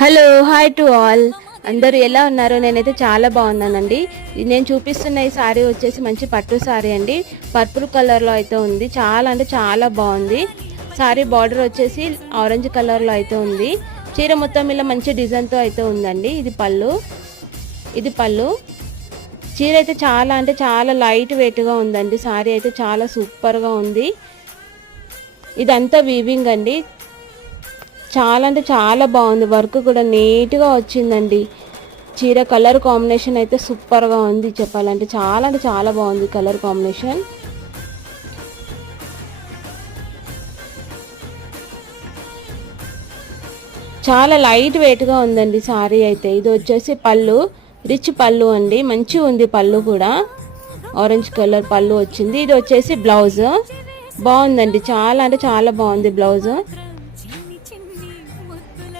Hello hi to all. అందరూ ఎలా ఉన్నారు? నేనైతే చాలా బాగున్నానండి. నేను చూపిస్తున్న ఈ సారీ వచ్చేసి మంచి పట్టు సారీ అండి. పర్పుల్ కలర్లో అయితే ఉంది. చాలా అంటే చాలా బాగుంది. సారీ బార్డర్ వచ్చేసి ఆరెంజ్ కలర్లో అయితే ఉంది. చీర మొత్తం ఇలా మంచి డిజైన్తో అయితే ఉందండి. ఇది పళ్ళు. చీర అయితే చాలా అంటే చాలా లైట్ వెయిట్గా ఉందండి. సారీ అయితే చాలా సూపర్గా ఉంది. ఇదంతా వీవింగ్ అండి. చాలా అంటే చాలా బాగుంది. వర్క్ కూడా నీట్గా వచ్చిందండి. చీర కలర్ కాంబినేషన్ అయితే సూపర్గా ఉంది. చెప్పాలంటే చాలా అంటే చాలా బాగుంది కలర్ కాంబినేషన్. చాలా లైట్ వెయిట్గా ఉందండి సారీ అయితే. ఇది వచ్చేసి పళ్ళు, రిచ్ పళ్ళు అండి. మంచిగా ఉంది పళ్ళు కూడా. ఆరెంజ్ కలర్ పళ్ళు వచ్చింది. ఇది వచ్చేసి బ్లౌజ్. బాగుందండి. చాలా అంటే చాలా బాగుంది బ్లౌజ్.